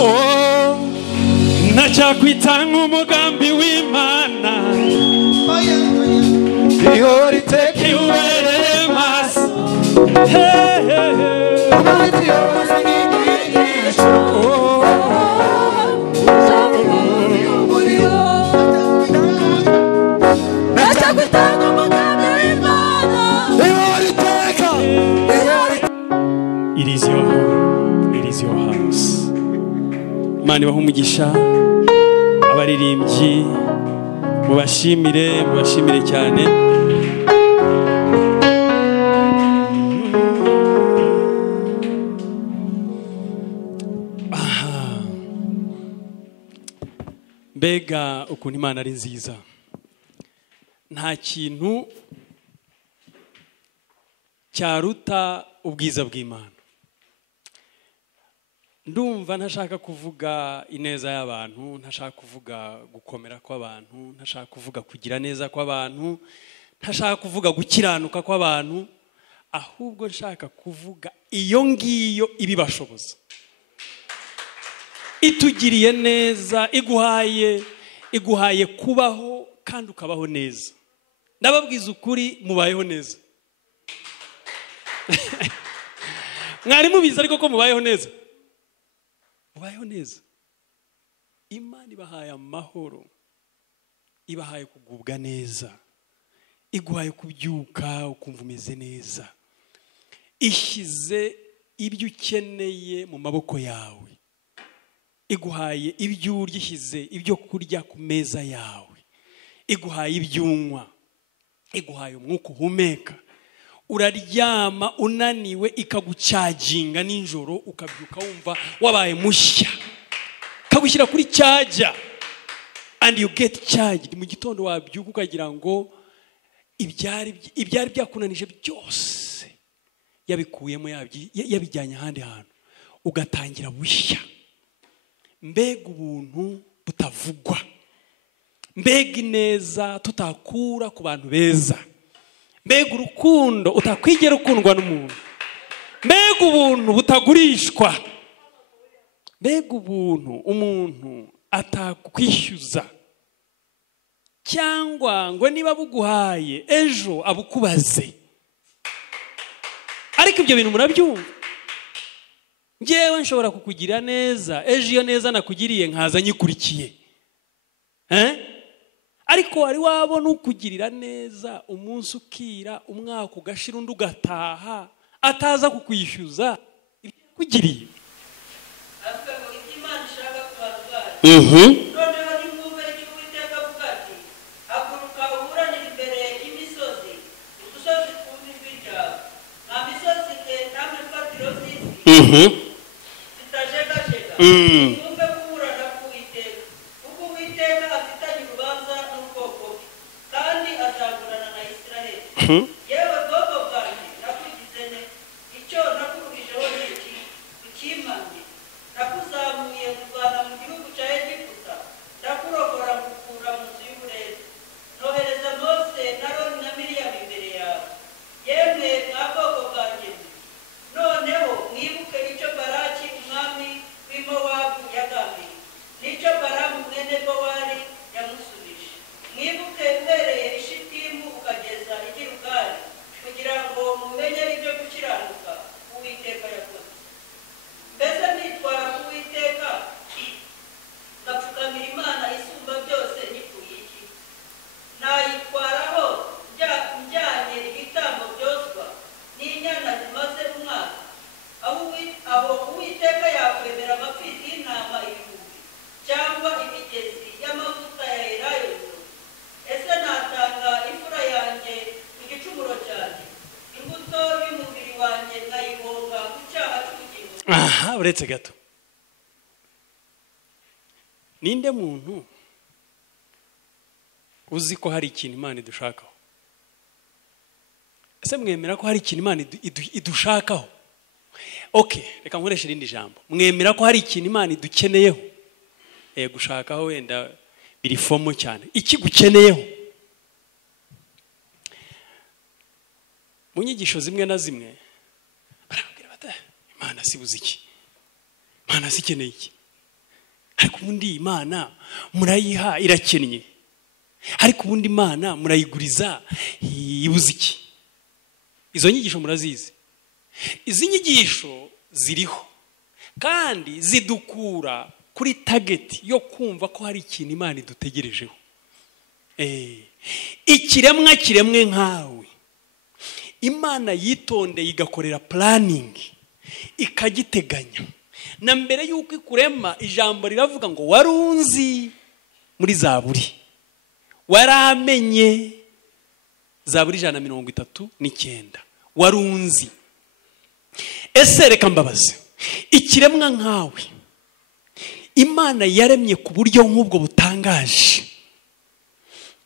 Oh, nachakwitanga umugambi w'Imana. Ihora iteka iwere maso. Hey, hey, hey. It is your home. It is your house. Mani bahumugisha abaririmbyi mubashimire cyane. Mbega ukuntu Imana ari nziza. Nta kintu cyaruta ubwiza bw'Imana. Ndumva ntashaka kuvuga ineza y'abantu, ntashaka kuvuga gukomera kw'abantu, ntashaka kuvuga kugira neza kw'abantu, ntashaka kuvuga gukiranuka kw'abantu, ahubwo nshaka kuvuga iyo ngiyo ibibashoboza. Itugiriye neza, iguhaye kubaho kandi ukabaho neza. Ndababwiza ukuri mubayeho neza. Mwari mubizi ariko ko mubayeho neza. Mubayeho neza. Imana ibahaye amahoro, ibahaye kugubwa neza, iguhaye kubyuka ukumva umeze neza, ishyize ibyo ukeneye mu maboko yawe, iguhaye ibyo urya, ishyize ibyo kurya ku meza yawe, iguhaye ibyunywa, iguhaye umwuka uhumeka. Uraryama unaniwe ikagucaginga ninjoro ukabyuka wumva wabaye mushya, kagushyira kuri charger and you get charged. Mu gitondo wabyuka ukagira ngo ibyari byakunanije byose yabikuyemo, yabijyanye ahandi hantu, ugatangira bushya. Mbega ubuntu butavugwa, mbega ineza tutakura ku bantu beza, mbega urukundo utakwigera ukundwa n'umuntu, mbega ubuntu butagurishwa, mbega ubuntu umuntu atakwishyuza, cyangwa ngo niba buguhaye ejo abukubaze. Ariko ibyo bintu murabyumva. Ngewe nshobora kukugira neza, ejo iyo neza nakugiriye nkaza nyikurikiye. Ariko wari wabona ukugirira neza umunsi ukira, umwaka ugashira, undi ugataha ataza kukwishyuza ibyo yakugiriye. Yewe bwoko bwanjye nakugize ne, icyo nakuruhijeho n'iki ukimanye. Nakuzamuye kuvana mu gihugu cya Egiputa, ndakurokora ngukura mu nzu y'uburezi. Nohereza Mose na Aroni na Miriyamu imbere yawe. Yemwe mwa bwoko bwanjye, noneho mwibuke icyo Baraki umwami w'i Mowabu yagambiriye, n'icyo Balamu mwene Bowari yamusubije. Mwibuke uhereye i Shitimu ukageza i Gilgali, kugira ngo mumenye ibyo gukiranuka Uwiteka yakoze. Mbese nitwara ku Uwiteka ngapfukamira Imana isumba byose nyikuye iki? Nayitwaraho njyanye ibitambo byoswa n'inyana zimaze umwaka, aho Uwiteka yakwemera amapfizi y'intama 1000 cyangwa imigezi y'amavuta ya elayo? Ese natanga imfura yanjye ku gicumuro cyanjye, imbuto y'umubiri wanjye nkayihonga ku cyaha cy'ubugingo? Aha, uretse gato. Ninde muntu uzi ko hari ikintu Imana idushakaho? Ese mwemera ko hari ikintu Imana idushakaho? Okay, reka nkoreshe irindi jambo. Mwemera ko hari ikintu Imana idukeneyeho? Gushakaho wenda biri fomo cyane. Iki gukeneyeho? Mu nyigisho zimwe na zimwe barabwira bati Imana sibuze iki, Imana sikeneye iki. ariko ubundi Imana murayiha irakennye, ariko ubundi Imana murayiguriza ibuze iki? Izo nyigisho murazizi. Izi nyigisho ziriho kandi zidukura kuri target yo kumva ko hari ikintu Imana idutegerejeho. Ikiremwa kiremwe nkawe Imana yitondeye igakorera planning ikagiteganya. Na mbere yuko ikurema ijambo riravuga ngo warunzi muri Zaburi, waramenye. Zaburi 139 warunzi. Ese reka mbabaze, ikiremwa nkawe Imana yaremye ku buryo nk'ubwo butangaje,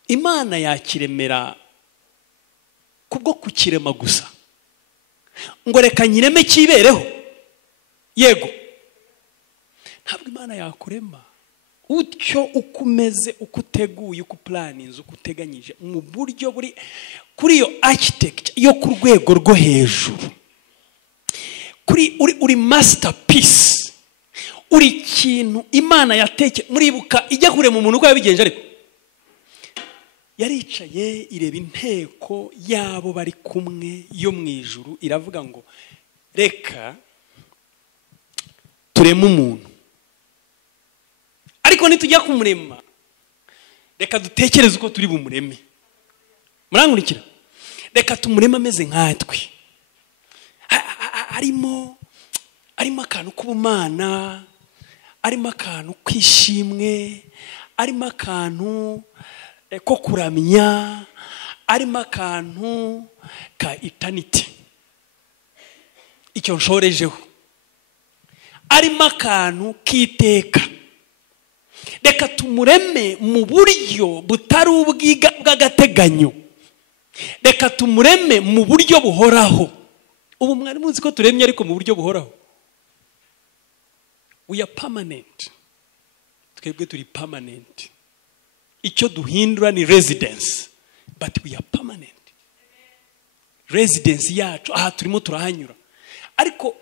Imana yakiremera kubwo kukirema gusa ngo reka nyireme kibereho? Yego, ntabwo Imana yakurema utyo uko umeze, uko uteguye, uko planinze, uko uteganyije mu buryo buri kuri iyo architecture yo ku rwego rwo hejuru. Uri masterpiece, uri ikintu Imana yateke. Muribuka ijya kurema umuntu uko yabigenje, ariko yaricaye ireba inteko yabo bari kumwe yo mu ijuru, iravuga ngo reka tureme umuntu, ariko nitujya kumurema reka dutekereze uko turi bumureme. Murankurikira? Reka tumureme ameze nkatwe, arimo akantu k'ubumana, arimo akantu kwishimwe, arimo akantu ko kuramya, arimo akantu ka eternity, icyo nshorejeho, arimo akantu k'iteka. Reka tumureme mu buryo butari bw'agateganyo, reka tumureme mu buryo buhoraho. Ubu mwari muzi ko turemye ariko mu buryo buhoraho. We are permanent. Twebwe turi permanent. Icyo duhindura ni residence, but we are permanent. Residence yacu aha turimo turahanyura, ariko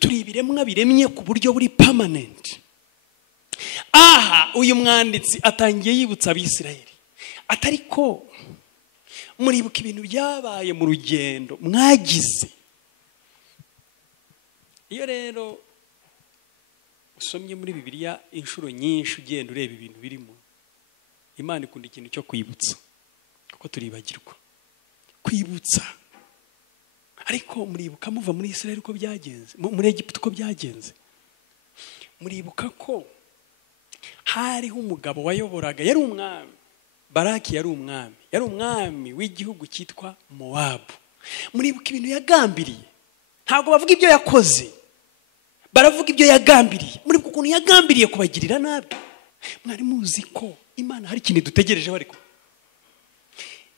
turi ibiremwa biremye ku buryo buri permanent. Aha uyu mwanditsi atangiye yibutsa Abisirayeli atari ko muribuka ibintu byabaye mu rugendo mwagize. Iyo rero usomye muri Bibiliya inshuro nyinshi ugenda ureba ibintu birimo, Imana ikunda ikintu cyo kwibutsa, kuko turibagirwa kwibutsa. Ariko muribuka muva muri Isirayeli uko byagenze, muri Egiputa uko byagenze. Muribuka ko hariho umugabo wayoboraga, yari umwami. Baraki yari umwami w'igihugu cyitwa Mowabu. Muribuka ibintu yagambiriye, ntabwo bavuga ibyo yakoze, baravuga ibyo yagambiriye. Muribuka ukuntu yagambiriye kubagirira nabi. Mwari muzi ko Imana hari ikintu dutegerejeho, ariko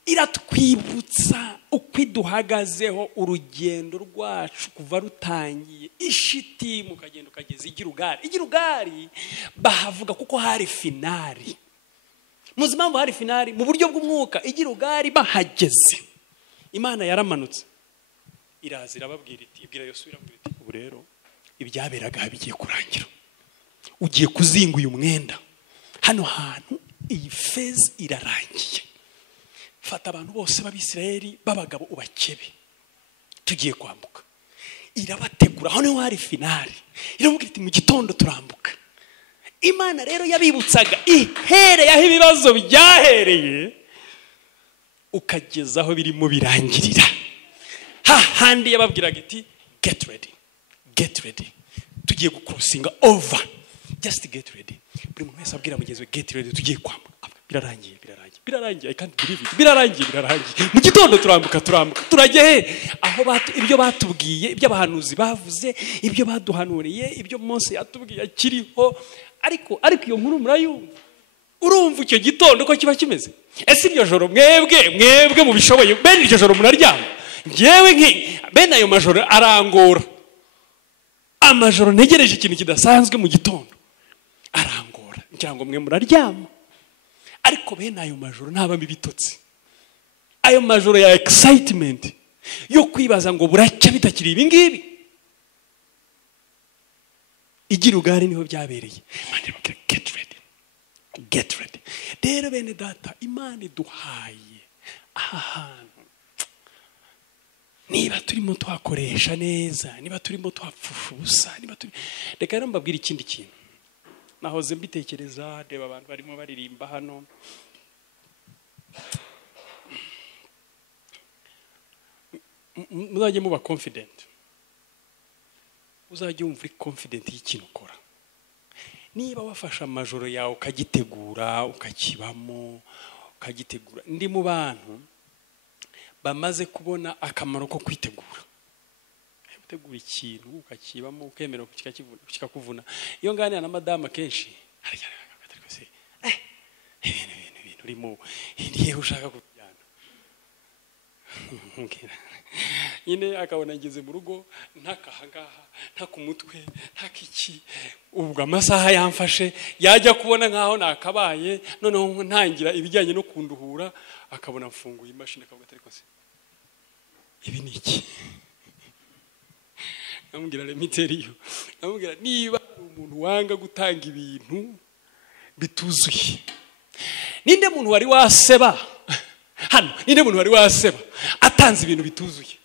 iratwibutsa uko iduhagazeho urugendo rwacu kuva rutangiye Ishitimu ukagenda ukageza Igirugari. Bahavuga kuko hari finali. Muzi impamvu hari finali? Mu buryo bw'umwuka Igirugari bahageze, Imana yaramanutse iraza irababwira iti, ibwira Yosuwa irambwira iti, ubu rero ibyaberaga bigiye kurangira, ugiye kuzinga uyu mwenda hano hantu, iyi phase irarangiye. Fata abantu bose b'Abisirayeli b'abagabo ubakebe, tugiye kwambuka. Irabategura, hano hari finali. Irababwira iti mu gitondo turambuka. Imana rero yabibutsaga ihereye aho ibibazo byahereye ukageza aho birimo birangirira. Hahandi yababwiraga iti get ready, tugiye gucrossinga over, just get ready. Buri muntu wese abwira mugenzi we get ready, tugiye kwambuka. Birarangiye, I can't believe it. Birarangiye. Mu gitondo turambuka. Turajye he? Aho ibyo batubwiye, ibyo abahanuzi bavuze, ibyo baduhanuriye, ibyo Mose yatubwiye akiriho. Ariko iyo nkuru murayumva. Urumva icyo gitondo ko kiba kimeze? Ese iryo joro mwebwe mubishoboye, bene iryo joro muraryama? Ngewe bene ayo majoro arangora. Amajoro ntegereje ikintu kidasanzwe mu gitondo arangora. Ngira ngo mwe muraryama. Ariko bene ayo majoro ntabamo ibitotsi. Ayo majoro ya excitement yo kwibaza ngo buracya bitakiri ibi ngibi. igirugari niho byabereye. Get ready. Rero bene data, Imana iduhaye aha hantu, niba turimo twakoresha neza, niba turimo twapfusha ubusa, reka rero mbabwire ikindi kintu nahoze mbitekereza. Reba abantu barimo baririmba hano, muzajye muba confident, uzajye wumva uri confident y'ikintu ukora. Niba wafashe amajoro yawe ukagitegura, ukakibamo, ukagitegura. Ndi mu bantu bamaze kubona akamaro ko kwitegura. Gutegura ikintu ukakibamo, ukemera kikakuvuna. Iyo nganira na madama kenshi, ibintu urimo niye ushaka kujyana. Nyine akabona ngeze mu rugo ntakahangaha, nta ku mutwe, ntakiki, ubwo amasaha yamfashe, yajya kubona nkaho nakabaye, noneho ntangira ibijyanye no kunduhura, akabona mfunguye imashini akavuga ati ariko se ibi ni iki? Namubwira Remitteriyo, namubwira niba umuntu wanga gutanga ibintu bituzuye, ninde muntu wari waseba hano, ninde muntu wari waseba atanze ibintu bituzuye?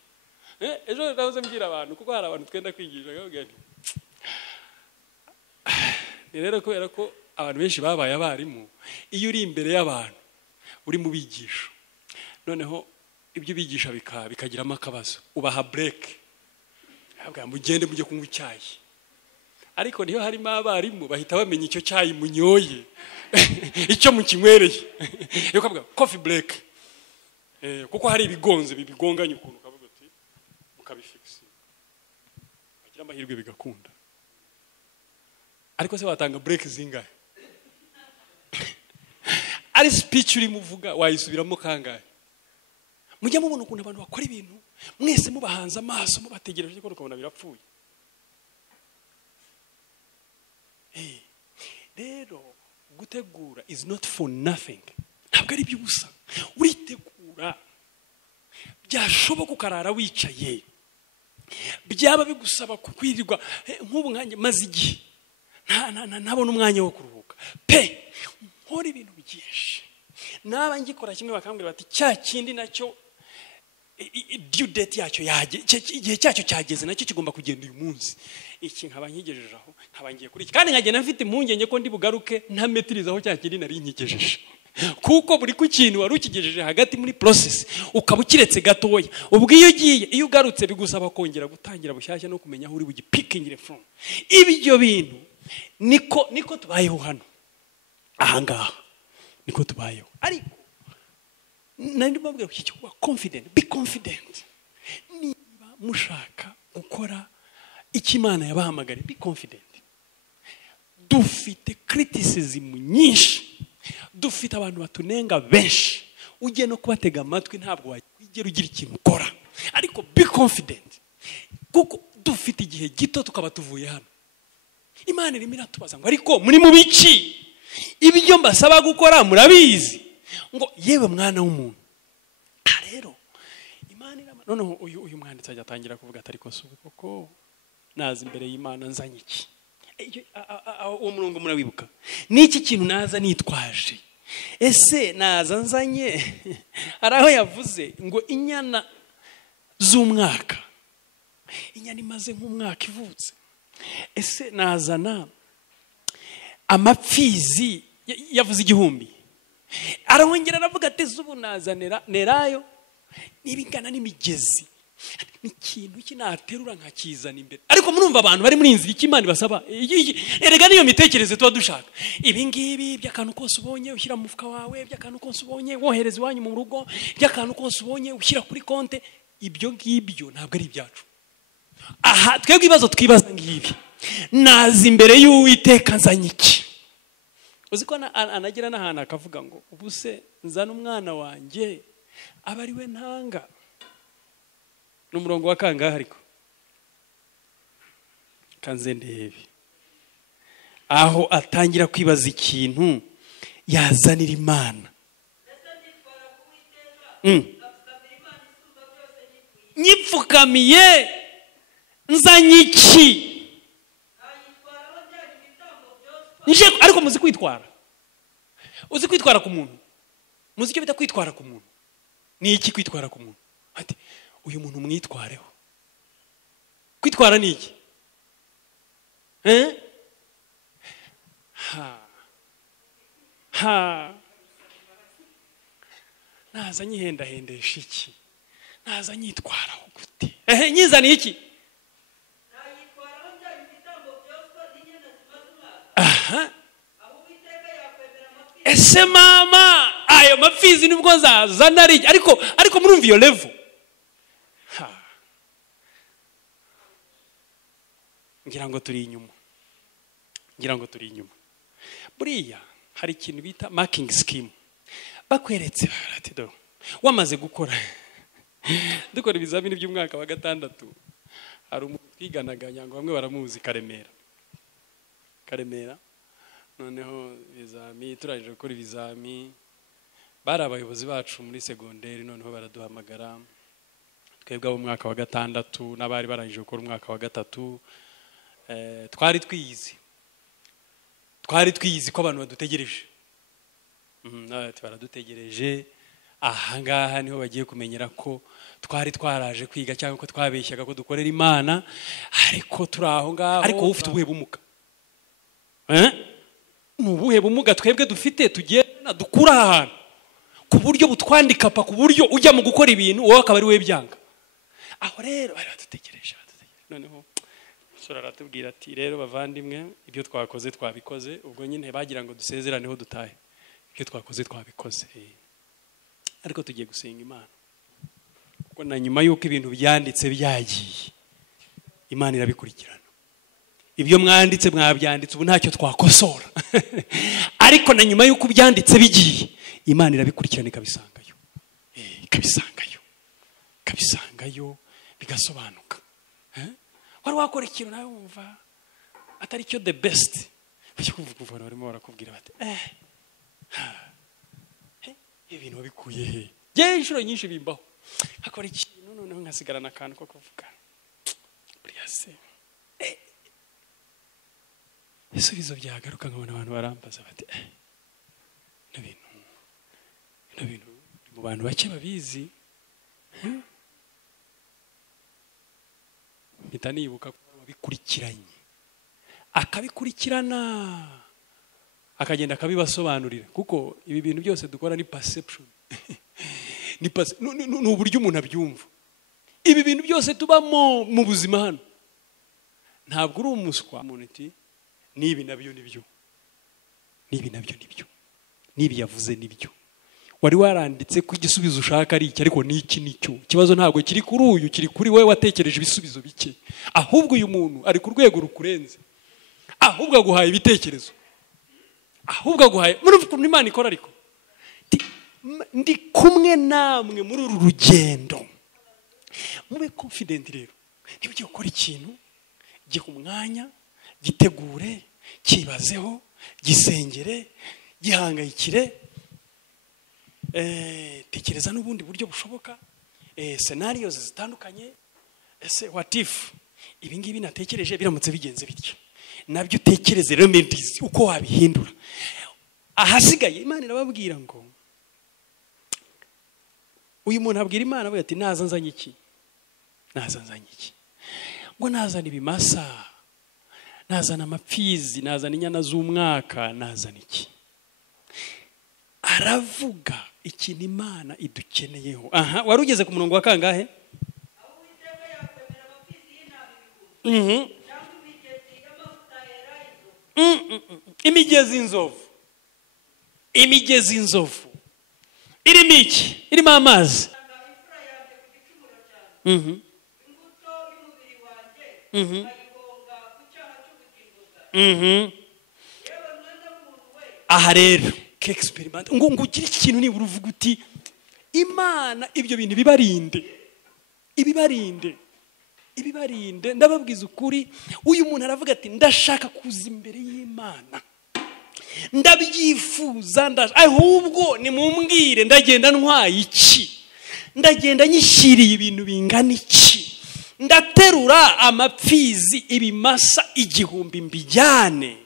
Ejo nahoze mbwira abantu, kuko hari abantu twenda kwigisha, akavuga nti ni rero kubera ko abantu benshi babaye abarimu, iyo uri imbere y'abantu uri mu bigisho, noneho ibyo bigisha bikagiramo akabazo, ubaha break, mugende mujye kunywa icyayi. Ariko niyo harimo abarimu bahita bamenya icyo cyayi munyoye icyo mukinywereye, yo kavuga coffee break, kuko hari ibigonze bibigonganye ukuntu, kavuga ati mukabifixa, bagira amahirwe bigakunda. Ariko se watanga break zingahe? Ari speech uri muvuga wayisubiramo kangahe? Mujya mubona ukuntu abantu bakora ibintu mwese mubahanze amaso, mubategereje ko ukabona birapfuye. Rero gutegura is not for nothing. Ntabwo ari by'ubusa. Uritegura, byashoboka ukarara wicaye, byaba bigusaba kukwirirwa nk'ubu nkanjye maze igihe ntabona umwanya wo kuruhuka pe, nkora ibintu byinshi, naba ngikora kimwe bakambwira bati cya kindi nacyo due date yacyo igihe cyacyo cyageze, nacyo kigomba kugenda uyu munsi, iki nkaba nkigejeje aho, nkaba ngiye kuri iki, kandi nkagenda mfite impungenge ko ndi bugaruke ntametiriza aho cya kindi nari nkigejeje, kuko buri ku kintu wari ukigejeje hagati muri process ukaba ukiretse gatoya, ubwo iyo ugiye, iyo ugarutse bigusaba kongera gutangira bushyashya no kumenya aho uri bugipikingire from. Ibyo bintu niko tubayeho hano ahangaha, niko tubayeho. Ariko nandi mbabwira iki cyo kuba confident, be confident. Niba mushaka gukora icyo Imana yabahamagara, be confident. Dufite criticism nyinshi, dufite abantu batunenga benshi, ugiye no kubatega amatwi ntabwo wigera ugira ikintu ukora. Ariko be confident, kuko dufite igihe gito tukaba tuvuye hano. Imana irimo iratubaza ngo ariko muri mu biki? Ibyo mbasaba gukora murabizi? Ngo yewe mwana w'umuntu. Rero Imana noneho uyu mwanditsi ajya atangira kuvuga ati ariko suko koko naza imbere y'Imana nzanye iki? Uwo murongo murawibuka? Niki kintu naza nitwaje? Ese naza nzanye araho yavuze ngo inyana z'umwaka, inyana imaze nk'umwaka ivutse. Ese nazana amapfizi yavuze 1000. Arongera aravuga ati zubu nazanira nerayo nibingana n'imigezi, n'ikintu kinaterura nkakizana imbere. Ariko murumva abantu bari muri inzira ikimana basaba, erega niyo mitekerereze tuba dushaka. Ibi ngibi by'akantu kose ubonye ushyira mu mufuka wawe, by'akantu kose ubonye wohereza iwanyu mu rugo, by'akantu kose ubonye ushyira kuri konte, ibyo ngibyo ntabwo ari ibyacu. Aha twebwe ibibazo twibaza ngibi, naza imbere y'Uwiteka nzanye iki? Uziko anagira n'ahantu akavuga ngo ubuse nzana umwana wanjye aba ari we ntanga. N'umurongo wa kangahe ariko kanze ndebe aho atangira kwibaza ikintu yazanira Imana. Nyipfukamiye nzanye iki? nje ariko muzi kwitwara. Uzi kwitwara ku muntu? Muzi icyo bita kwitwara ku muntu? Ni iki kwitwara ku muntu? Ati uyu muntu mwitwareho. Kwitwara ni iki? Naza nyihendahendesha iki? Naza nyitwaraho gute? Nyizaniye iki? nayitwaraho njyanye ibitambo byoswa n'inyana zimaze umwaka. Aho Uwiteka yakwemera amapfizi. Ese mama ayo mapfizi nibwo zazana ari ariko murumva iyo level. Ngira ngo turi inyuma. Buriya hari ikintu bita marking scheme. Bakweretse ati do wamaze gukora dukora ibizamini by'umwaka wa 6. Hari umuntu twiganaga nyango bamwe baramuzi Karemera. Noneho bizami turangije gukora ibizami, bari abayobozi bacu muri segonderi, noneho baraduhamagara twebwe abo mwaka wa 6 n'abari barangije gukora umwaka wa 3. Twari twiyizi ko abantu badutegereje. Baradutegereje. Ahangaha niho bagiye kumenyera ko twari twaraje kwiga cyangwa ko twabeshyaga ko dukorera Imana, ariko turi aho ngaho. Ariko ufite ubuhe bumuga? Nubuhe bumuga twebwe dufite tugenda dukura ahantu ku buryo butwandika pa, ku buryo ujya mu gukora ibintu wowe akaba ari we byanga. Aho rero bari badutegereje. Noneho sura aratubwira ati rero bavandimwe, ibyo twakoze twabikoze. Ubwo nyine bagira ngo dusezeraneho dutahe. Ibyo twakoze twabikoze, ariko tugiye gusenga Imana kuko na nyuma yuko ibintu byanditse byagiye, Imana irabikurikirana. Ibyo mwanditse mwabyanditse, ubu ntacyo twakosora. Ariko na nyuma yuko byanditse bigiye, Imana irabikurikirana ikabisangayo bigasobanuka. Wari wakora ikintu nawe wumva atari cyo the best, byo kuvuga barimo barakubwira bati ibintu bikuye he? Je inshuro nyinshi bimbaho akora ikintu noneho nkasigarana akantu ko kuvuga buriya se ibisubizo byagaruka nkabona abantu barambaza bati ibintu mu bantu bake babizi. Mpita nibuka ko wabikurikiranye, akabikurikirana akagenda akabibasobanurira, kuko ibi bintu byose dukora ni perception. Ni uburyo umuntu abyumva. Ibi bintu byose tubamo mu buzima hano, ntabwo uri umuswa umuntu ati nibi nabyo nibyo, nibi yavuze nibyo. Wari waranditse ko igisubizo ushaka ari iki, ariko niki nicyo kibazo ntabwo kiri kuri uyu, kiri kuri wewe watekereje ibisubizo bike. Ahubwo uyu muntu ari ku rwego rukurenze, ahubwo aguhaye ibitekerezo, ahubwo aguhaye muri Imana ikora. Ariko ndi kumwe namwe muri uru rugendo, mube confident. Rero niba ugiye gukora ikintu, gihe umwanya, gitegure, kibazeho, gisengere, gihangayikire, tekereza n'ubundi buryo bushoboka, scenarios zitandukanye. Ese what if ibi ngibi natekereje biramutse bigenze bityo, nabyo utekereze remedies uko wabihindura. Ahasigaye Imana irababwira ngo, uyu muntu abwira Imana avuga ati nazanzanye iki, ngo nazana ibimasa, nazana amapfizi, nazana inyana z'umwaka, nazana iki. Aravuga ikintu Imana idukeneyeho. Wari ugeze ku murongo wa kangahe? Aho Uwiteka yakwemera amapfizi y'intama 1000 cyangwa imigezi y'amavuta yera inzovu. Imigezi inzovu irimo iki? Irimo amazi. Imfura yanjye ku gicumuro cyanjye, imbuto y'umubiri wanjye ayihonga ku cyaha cy'ubugingo bwawe. Yewe mwana w'umuntu we, aha rero experiment ngo ugire ikintu nibura uvuga uti Imana ibyo bintu ibibarinde. Ndababwiza ukuri, uyu muntu aravuga ati ndashaka kuza imbere y'Imana, ndabyifuza, ahubwo nimumbwire ndagenda ntwaye iki, ndagenda nyishyiriye ibintu bingana iki, ndaterura amapfizi ibimasa 1000 mbijyane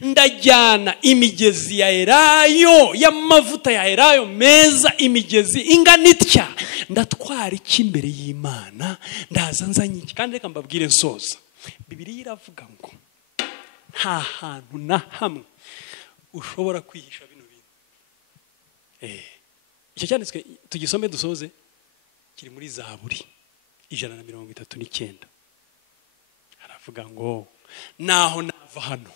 ndajyana imigezi ya Elayo y'amavuta ya Elayo meza, imigezi ingana itya, ndatwara iki imbere y'Imana, ndaza nzanye iki. Kandi reka mbabwire nsoza, Bibiliya iravuga ngo nta hantu na hamwe ushobora kwihisha bino bintu. Icyo cyanditswe tugisome dusoze, kiri muri Zaburi 139. Haravuga ngo naho nava hano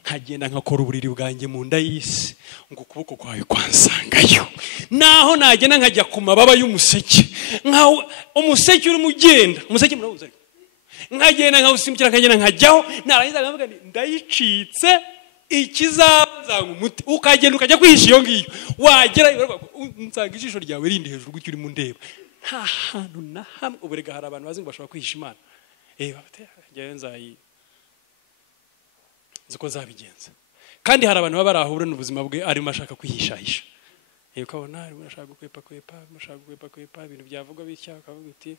nkagenda nkakora uburiri bwanjye mu nda y'isi, ngo ukuboko kwawe kwansangayo. Naho nagenda nkajya ku mababa y'umuseke, nkaho umuseke uri mugenda, umuseke murabuze ariko nkagenda nkawusimbukira, nkagenda nkajyaho, narangiza nkavuga nti ndayicitse, ikizanzanga umuti, ukagenda ukajya kwihisha iyo ngiyo, wagera nsanga ijisho ryawe rindi hejuru gutyo uri mu ndeba. Nta hantu na hamwe. Uburega hari abantu bazi ngo bashobora kwihisha Imana. Njyewe ziko zabigenza. Kandi hari abantu baba barahura n'ubuzima bwe arimo ashaka kwihishahisha. Ukabona arimo ashaka kwepa, ibintu byavugwa bitya, akavuga uti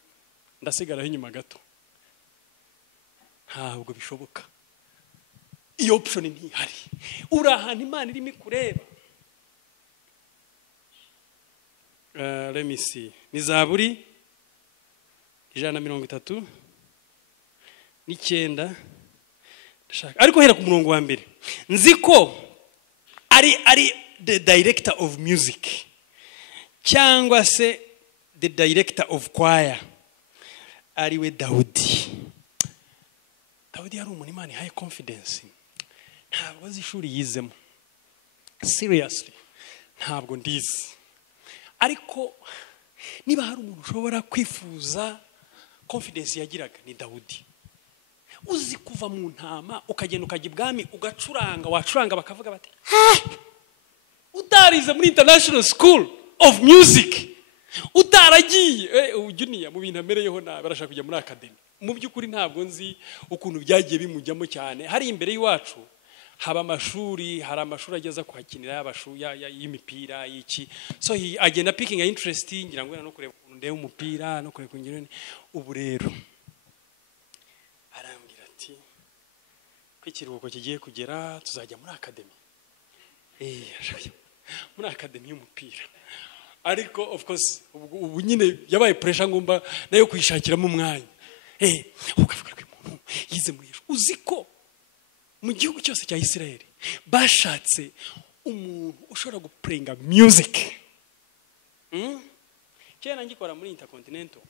ndasigaraho inyuma gato. Ntabwo bishoboka. Iyo option ntihari. Uri ahantu Imana irimo kureba. Let me see. Ni Zaburi 139. Ariko hera ku murongo wa mbere. Nziko ari the director of music, cyangwa se the director of choir, ariwe Dawudi. Dawudi yari umuntu Imana ihaye confidence. Ntabwo azi ishuri yizemo. Seriously. Ntabwo ndizi. Ariko niba hari umuntu ushobora kwifuza confidence yagiraga, ni Dawudi. Uzi kuva mu ntama ukagenda ukajya ibwami ugacuranga, wacuranga bakavuga bati utarize muri International School of Music, utaragiye ujuniya mu bintu amereyeho nabi, barashaka kujya muri academy. Mu by'ukuri ntabwo nzi ukuntu byagiye bimujyamo cyane. Hari imbere y'iwacu haba amashuri, hari amashuri ageza kuhakinira y'imipira y'iki, so agenda picking interest, ngira ngo no kureba ukuntu ndeba umupira, no kureba kungirane. Ubu rero arambwira ati kwikiruhuko kigiye kugera, tuzajya muri academy. Muri academy y'umupira. Ariko of course ubu nyine yabaye pressure ngomba nayo kwishakiramo umwanya. Ukavuga ko umuntu yize muri ejo. Uziko mu gihugu cyose cya Israel bashatse umuntu ushobora guprenga music. Cyane ngikora muri Intercontinental,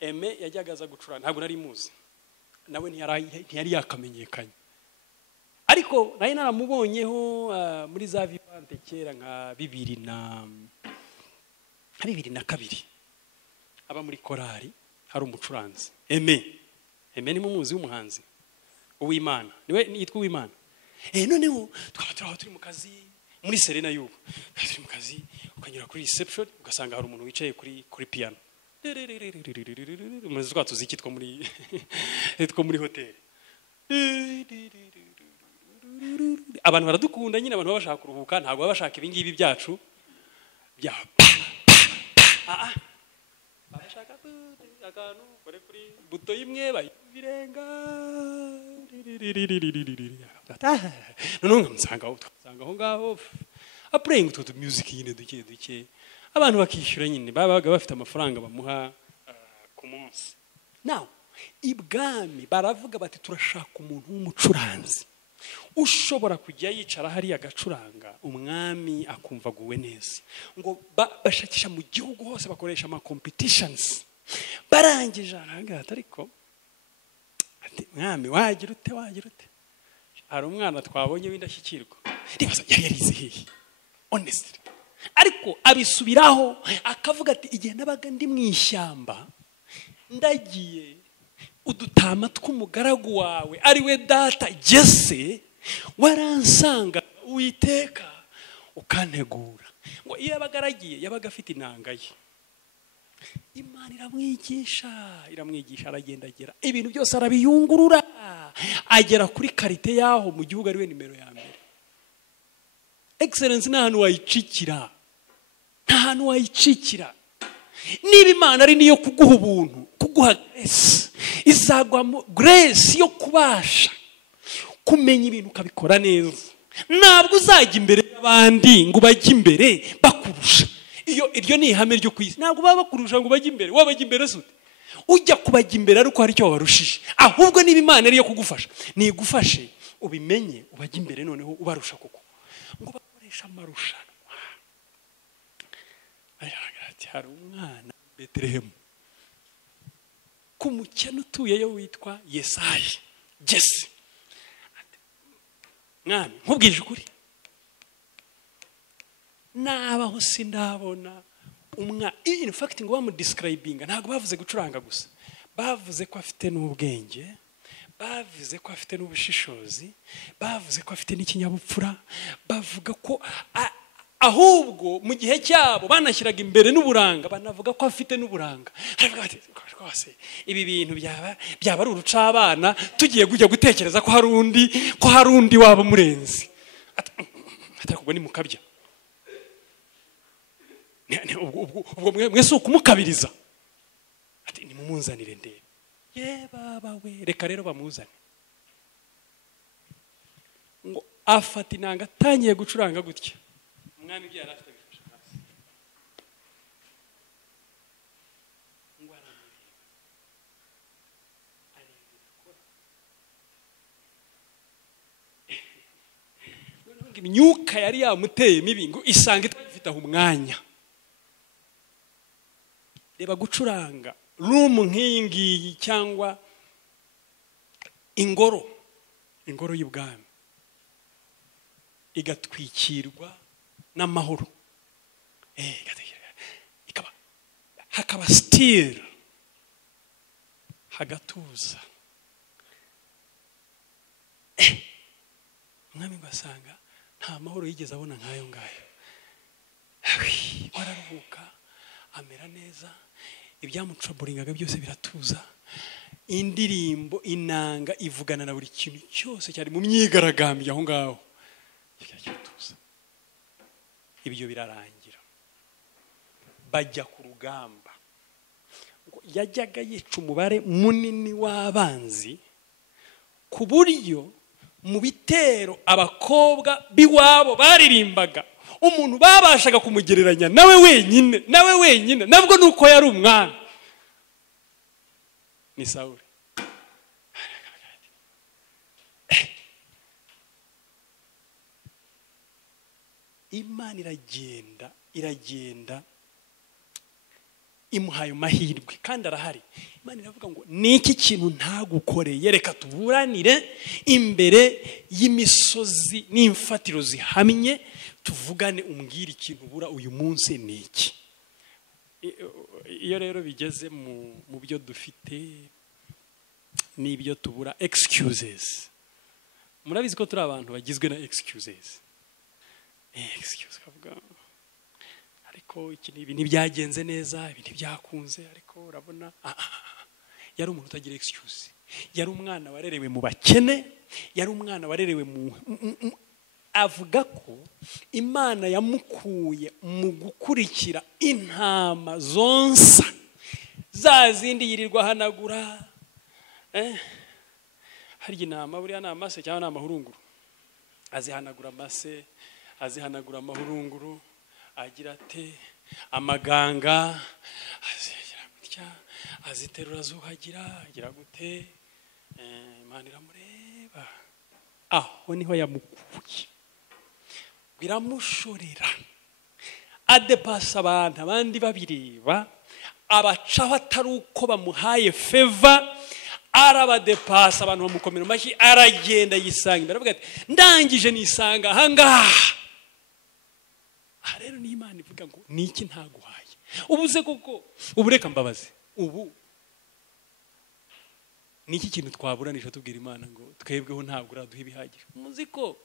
Eme yajyagaza gucuranga, ntabwo nari muzi. Nawe ntiyari yakamenyekanye. Ariko nari naramubonyeho muri za Vivante kera nka 2002. Aba muri korali hari umucuranzi. Eme ni mumuzi w'umuhanzi uw'Imana. Niwe yitwa uw'Imana. Noneho twaba turi mu kazi muri Serena y'ubu. Turi mu kazi ukanyura kuri reception ugasanga hari umuntu wicaye kuri piano. Muzi ko tuzi kitwa muri hotel. Abantu baradukunda nyine, abantu bashaka kuruhuka, ntabwo bashaka ibingibi byacu bya bashaka akantu kore kuri buto imwe bayirenga. None nsanga aho ngaho apuraying utu music nyine duke abantu bakishyura nyine, babaga bafite amafaranga bamuha ku munsi. Now ibwami baravuga bati turashaka umuntu w'umucuranzi ushobora kujya yicara hari agacuranga, umwami akumva guwe neza. Ngo bashakisha mu gihugu hose, bakoresha ama competitions. Barangije arangata ariko ati mwami wagira ute. Hari umwana twabonye w'indashyikirwa, ndibaza yari yarize hehe honestly. Ariko abisubiraho akavuga ati igihe nabaga ndi mu ishyamba ndagiye, udutama tw'umugaragu wawe ariwe data Jesse waransanga Uwiteka ukantegura. Ngo iyo yabaga aragiye yabaga afite inanga ye, Imana iramwigisha aragenda agera ibintu byose arabiyungurura, agera kuri karite yaho mu gihugu ariwe nimero ya mbere. Excellence nta hantu wayicikira. Niba Imana ari niyo kuguha ubuntu, kuguha grace, izagwamo grace yo kubasha kumenya ibintu ukabikora neza. Ntabwo uzajya imbere y'abandi ngo bajye imbere bakurusha. Iryo ni ihame ryo kwisi. Ntabwo baba bakurusha ngo bajye imbere. Wabajya imbere sute? Ujya kubajya imbere ariko hari icyo wabarushije. Ahubwo niba Imana ariyo kugufasha, nigufashe ubimenye ubajya imbere noneho ubarusha koko. Ngo bakoresha amarushanwa. Ati hari umwana Betelehemu ku mukene utuyeyo witwa Yesayi Jesse. Mwami nkubwije ukuri, nabaho sindabona in fact ngo bamudescribinga ntabwo bavuze gucuranga gusa, bavuze ko afite n'ubwenge, bavuze ko afite n'ubushishozi, bavuze ko afite n'ikinyabupfura, bavuga ko ahubwo mu gihe cyabo banashyiraga imbere n'uburanga, banavuga ko afite n'uburanga. Aravuga ati rwose ibi bintu byaba ari urucabana, tugiye kujya gutekereza ko hari undi waba murenzi. Atakubwo ni mukabya. Ubwo mwese ukumukabiriza. Ati nimumunzanire ndebe. Ye baba we, reka rero bamuzane. Ngo afata inanga atangiye gucuranga gutya. Umwami ibyo yari afite bifasha hasi. Ngo aramureba. Imyuka yari yamuteye mibi ngo isanga itafite aho umwanya. Reba gucuranga room nk'iyi ngiyi cyangwa ingoro y'ubwami igatwikirwa n'amahoro, hakaba still hagatuza. Umwami basanga nta mahoro yigeze abona nk'ayo ngayo. Wararuhuka amera neza, ibyamutroublingaga byose biratuza. Indirimbo inanga ivugana na buri kintu cyose cyari mu myigaragambyo aho ngaho cyatuza. Ibyo birarangira, bajya ku rugamba. Yajyaga yica umubare munini w'abanzi ku buryo mu bitero abakobwa biwabo baririmbaga, umuntu babashaga kumugereranya nawe wenyine nabwo nuko yari umwami, ni Sawuli. Imana iragenda imuhaye amahirwe kandi arahari. Imana iravuga ngo niki kintu ntagukoreye, reka tuburanire imbere y'imisozi n'imfatiro zihamye, tuvugane umbwire ikintu ubura uyu munsi niki. Iyo rero bigeze mu byo dufite n'ibyo tubura, excuses. Murabizi ko turi abantu bagizwe na excuses. Excuse kavuga ariko ibi ntibyagenze neza, ibi ntibyakunze, ariko urabona yari umuntu utagira excuse. Yari umwana warerewe mu bakene, yari umwana warerewe avuga ko Imana yamukuye mu gukurikira intama zonsa, za zindi yirirwa hanagura. Hari intama buriya ni amase cyangwa ni amahurunguru, azihanagura amase, azihanagura amahurunguru, agira ate amaganga, azigira gutya, aziterura zuhagira, agira gute. Imana iramureba, aho niho yamukuye, biramushorera, adepasa abantu abandi babireba, abacaho atari uko bamuhaye favor, arabadepasa abantu bamukomera amashyi, aragenda yisanga imbere, aravuga ati ndangije nisanga ahangaha. Aha rero ni Imana ivuga ngo niki ntaguhaye. Ubuze koko ubureka mbabaze, ubu niki kintu twaburanisha tubwira Imana ngo twebweho ntabwo uraduha ibihagije. Muzi ko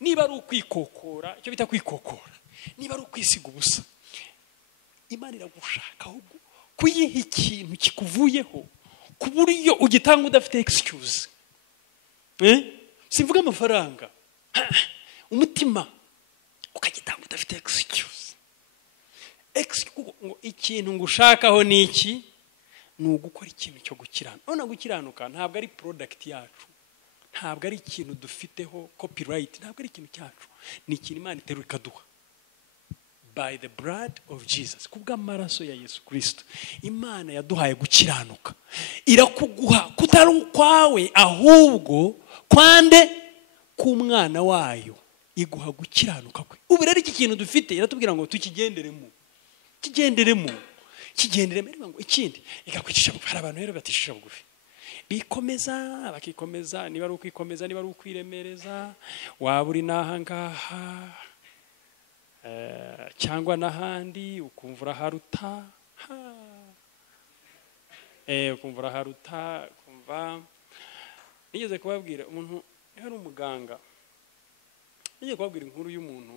niba ari ukwikokora, icyo bita kwikokora, niba ari ukwisiga ubusa, Imana iragushaka ahubwo kuyiha ikintu kikuvuyeho ku buryo ugitanga udafite excuse. Simvuga amafaranga, umutima ukagitanga udafite excuse. Ngo ikintu ngushakaho niki, ni ugukora ikintu cyo gukiranuka. None gukiranuka ntabwo ari product yacu, ntabwo ari ikintu dufiteho copyright, ntabwo ari ikintu cyacu, ni ikintu Imana iterura ikaduha by the blood of Jesus, kubw'amaraso ya Yesu Kristo. Imana yaduhaye gukiranuka, irakuguha kutari ukwawe ahubwo kwande k'umwana wayo, iguha gukiranuka kwe. Ubu rero iki kintu dufite iratubwira ngo tukigenderemo, kigenderemo ngo ikindi ikakwicisha bugufi. Hari abantu rero batishisha bugufi, bikomeza bakikomeza, niba ari ukwikomeza, niba ari ukwiremereza, waba uri n'aha ngaha cyangwa n'ahandi ukumva uraharuta, ukumva uraharuta, ukumva. Nigeze kubabwira umuntu yari umuganga, nigeze kubabwira inkuru y'umuntu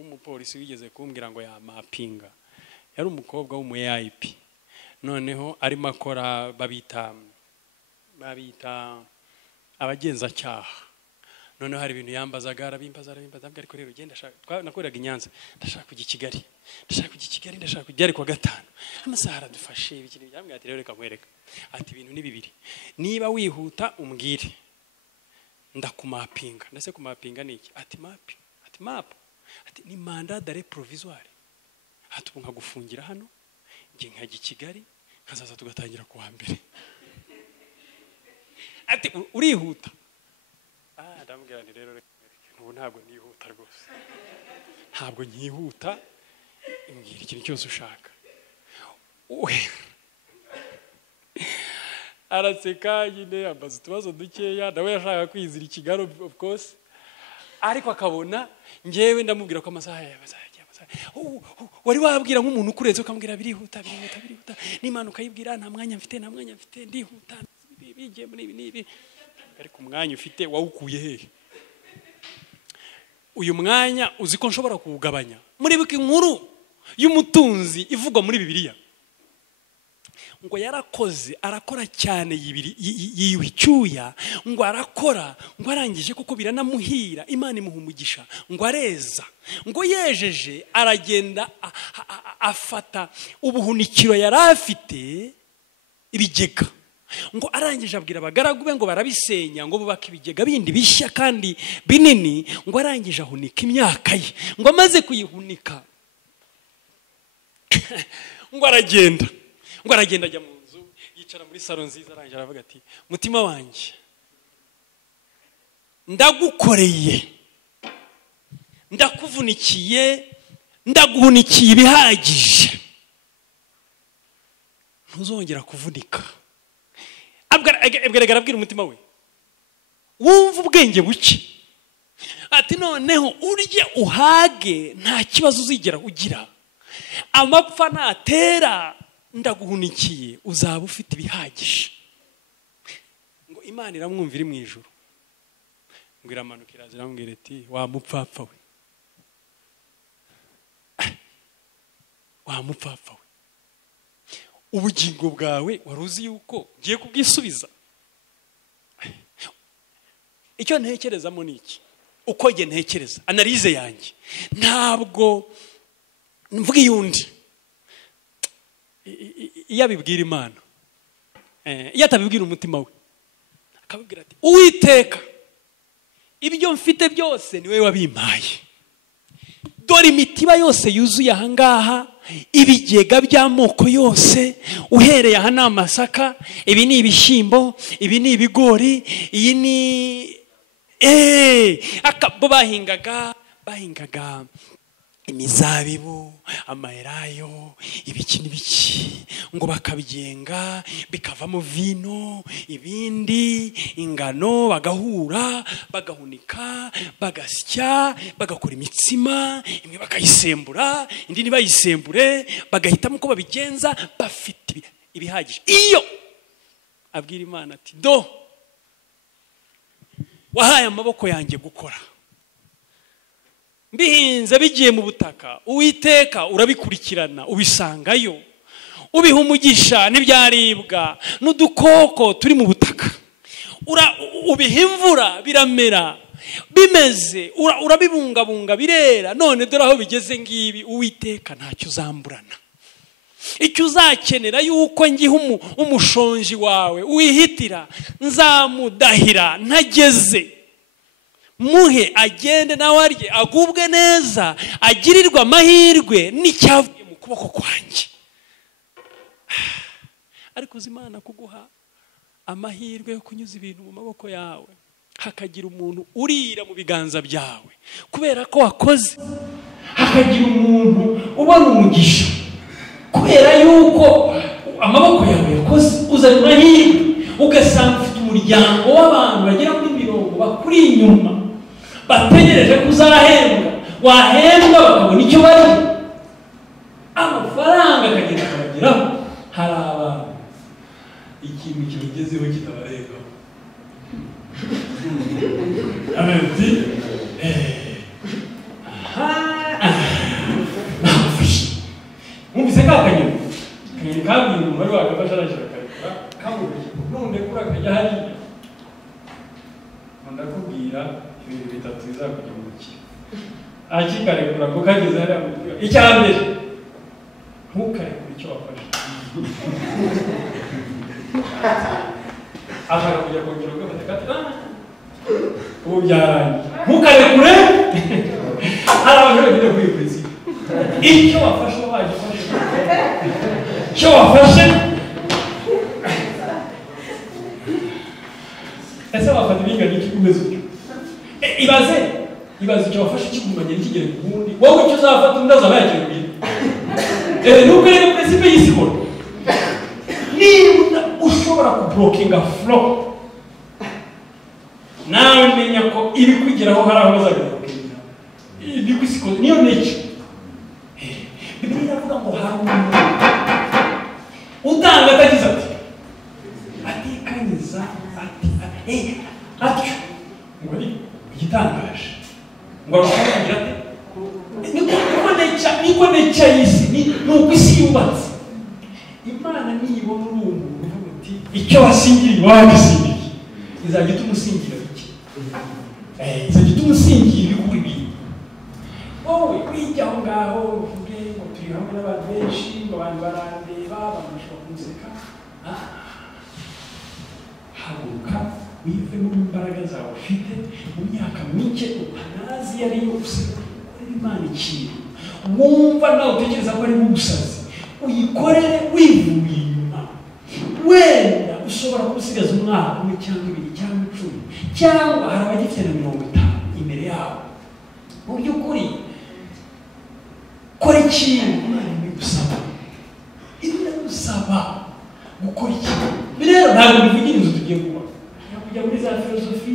umupolisi wigeze kumbwira ngo yamapinga. Yari umukobwa w'umu-AIP, noneho arimo akora babita abagenzacyaha. Noneho hari ibintu yambazaga, arabimbaza ariko rero genda nakoreraga i Nyanza, ndashaka kujya i Kigali, ndashaka kujya ariko gatanu amasaha aradufashe ibikini byambwiye ati rero reka nkwereka, ati ibintu ni bibiri, niba wihuta umbwire ndakumapinga. Ndetse kumapinga ni iki? Ati map, ati ni mandat d'arrêt provisoire, ati ubu nkagufungira hano ngiye nkajya i Kigali, nkazaza tugatangira kuwa mbere. Ati urihuta? Ndamubwira nti rero ubu ntabwo nihuta rwose, ntabwo nyihuta, imbwira ikintu cyose ushaka. Araseka nyine, ambaza utubazo dukeya, nawe yashaka kwizira i Kigali of course, ariko akabona ngewe ndamubwira ko amasaha wari wabwira nk'umuntu ukurenze ukambwira birihuta, n'Imana ukayibwira nta mwanya mfite, ndihuta, bigiye muri ibi. Ariko umwanya ufite wawukuye hehe? Uyu mwanya uzi ko nshobora kuwugabanya. Muribuka inkuru y'umutunzi ivugwa muri Bibiliya ngo yarakoze, arakora cyane, yiwicyuya, ngo arakora, ngo arangije kuko biranamuhira, Imana imuha umugisha, ngo areza, ngo yejeje aragenda afata ubuhunikiro yari afite ibigega, ngo arangije abwira abagaragu be ngo barabisenya, ngo bubaka ibigega bindi bishya kandi binini, ngo arangije ahunika imyaka ye, ngo amaze kuyihunika ngo aragenda ajya mu nzu, yicara muri salo nziza, arangije aravuga ati mutima wanjye ndagukoreye, ndakuvunikiye, ndaguhunikiye ibihagije, ntuzongera kuvunika. Abwira umutima we, wumva ubwenge buke, ati noneho urye uhage, nta kibazo uzigera ugira, amapfa natera, ndaguhunikiye, uzaba ufite ibihagije. Ngo Imana iramwumva iri mu ijuru, ngo iramanuka iraza iramubwira iti wa mupfapfa we, wa mupfapfa we, ubugingo bwawe wari uzi yuko ugiye kubwisubiza? Icyo ntekerezamo ni iki, uko nge ntekereza, analize yanjye, ntabwo mvuga iyundi. Iyo abibwira Imana, iyo atabibwira umutima we, akabibwira ati Uwiteka, ibyo mfite byose ni wowe wabimpaye, dore imitiba yose yuzuye aha ngaha, ibigega by'amoko yose, uhereye aha ni amasaka, ibi ni ibishyimbo, ibi ni ibigori, iyi ni bo bahingaga imizabibu, amayelayo, ibiki n'ibiki, ngo bakabyenga bikavamo vino, ibindi ingano, bagahura, bagahunika, bagasya, bagakora imitsima, imwe bakayisembura, indi ntibayisembure, bagahitamo uko babigenza, bafite ibihagije. Iyo abwira Imana ati do wahaye amaboko yanjye gukora, mbihinze bigiye mu butaka, Uwiteka urabikurikirana, ubisangayo, ubiha umugisha n'ibyaribwa n'udukoko turi mu butaka, ubiha imvura biramera, bimeze urabibungabunga birera, none dore aho bigeze ngibi, Uwiteka ntacyo uzamburana. icyo uzakenera yuko ngiha umushonji wawe wihitira, nzamudahira ntageze, muhe agende nawe arye agubwe neza, agirirwe amahirwe n'icyavuye mu kuboko kwanjye. ariko uzi Imana kuguha amahirwe yo kunyuza ibintu mu maboko yawe, hakagira umuntu urira mu biganza byawe kubera ko wakoze, hakagira umuntu ubona umugisha kubera yuko amaboko yawe yakoze. uzana amahirwe ugasanga ufite umuryango w'abantu bagera kuri 10 bakuri inyuma bategereje kuzahembwa, wahembwa bakabona icyo bari, amafaranga akagenda akabageraho. hari abantu ikintu kibagezeho kitabareba. Amenti mwumvise ka kanyoni kabwira umuntu wari wagafashe arashaka karekura kamubeshye none kuri akajya hariya. ndakubwira ibintu 3 bizakujya mu mukiro akikarekura ko kageze hariya mu mukiro. icya mbere, ntukarekure icyo wafashe. ashaka kujya kongera ugafata kati ubu byarangiye, ntukarekure. hari abantu bagiye kwiyiburiza icyo wafashe wagifashe, icyo wafashe. ese wafata ibingana iki kumeze utyo? ibaze icyo wafashe kigumanye n'ikigere ku wundi, wowe icyo uzafata undi azaba yakirubira. nuko rero principe y'isibona, niba ushobora kublokinga flow, nawe menya ko iri kugeraho hari aho bazabiblokinga. ni kwisikoza niyo nature. Bibiliya iravuga ngo hari umuntu utanga atagize ati atikanyiza atyo ngo ni igitangaje ngo arakugira ate. niko nature y'isi, nuko isi yubatse. Imana niyibona uri umuntu uvuga uti icyo wasingiriye wagisingiriye, izajya itumusingira iki? izajya itumusingira ibikuri bintu. wowe wijya aho ngaho uvuge ngo turi hamwe n'abantu benshi, ngo abantu barandeba, abantu bashobora kumuseka. haguruka wivemo imbaraga zawe ufite mu myaka mike utanazi yari yose, ukorera Imana ikintu wumva nawe utekereza ko ari nk'ubusazi, uyikorere wivuye inyuma. wenda ushobora kusigaza umwaka 1 cyangwa 2 cyangwa 10, cyangwa hari abagifite na 50 imbere yabo. mu by'ukuri kora ikintu Imana igusaba, iragusaba gukora ikintu. rero ntabwo bivugira inzu tugiye kuba kujya muri za filozofi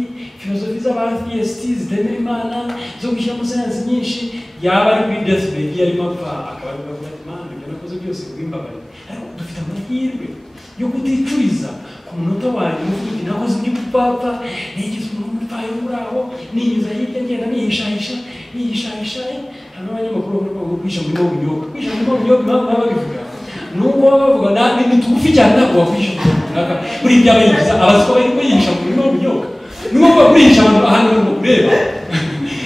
z'aba-theist zitemera Imana, zo gushyiramo sayansi nyinshi. yaba ari kuri deathbed yarimo apfa akaba ari kuvuga ati Imana ibyo nakoze byose wimbabarire. ariko dufite amahirwe yo kuticuriza ku munota wanjye uvuga uti nakoze iby'ubupfapfa, nigize umuntu umupfayo uri aho, ninyuza hirya ngenda nihishahisha. hano abanyamakuru bavuga ngo kwisha muri w'ubunyobwa. kwisha muri w'ubunyobwa impamvu baba babivuga nuko baba bavuga ni tugufi cyane, ntabwo wakwisha runaka muri ibyaba yigiza abazi ko bari kuyihisha mu murima w'ubunyobwa. ni ngombwa kurihisha abantu ahantu barimo kureba.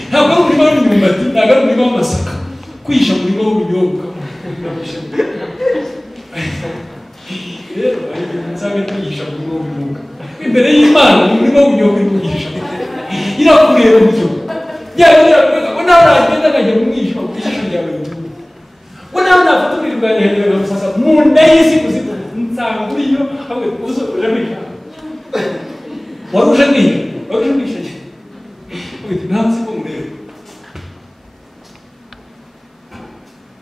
ntabwo ari umurima w'imyumbati, ntabwo ari umurima w'amasaka. kwihisha mu murima w'ubunyobwa rero ari ibintu nsabe kwihisha mu murima w'ubunyobwa. imbere y'Imana mu murima w'ubunyobwa uri kuyihisha irakureba uburyo yakureba ko nawe uragenda akajya mu mwijima ku ijisho ryawe rivuga ko nawe nafata ubwirwaniriro nkamusasa mu nda y'isi kuzima nsanga uriyo hamwe uzo uje kwihisha. wari uje kwihisha uti ntabwo ko mureba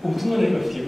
ubutumwa nari bafitiye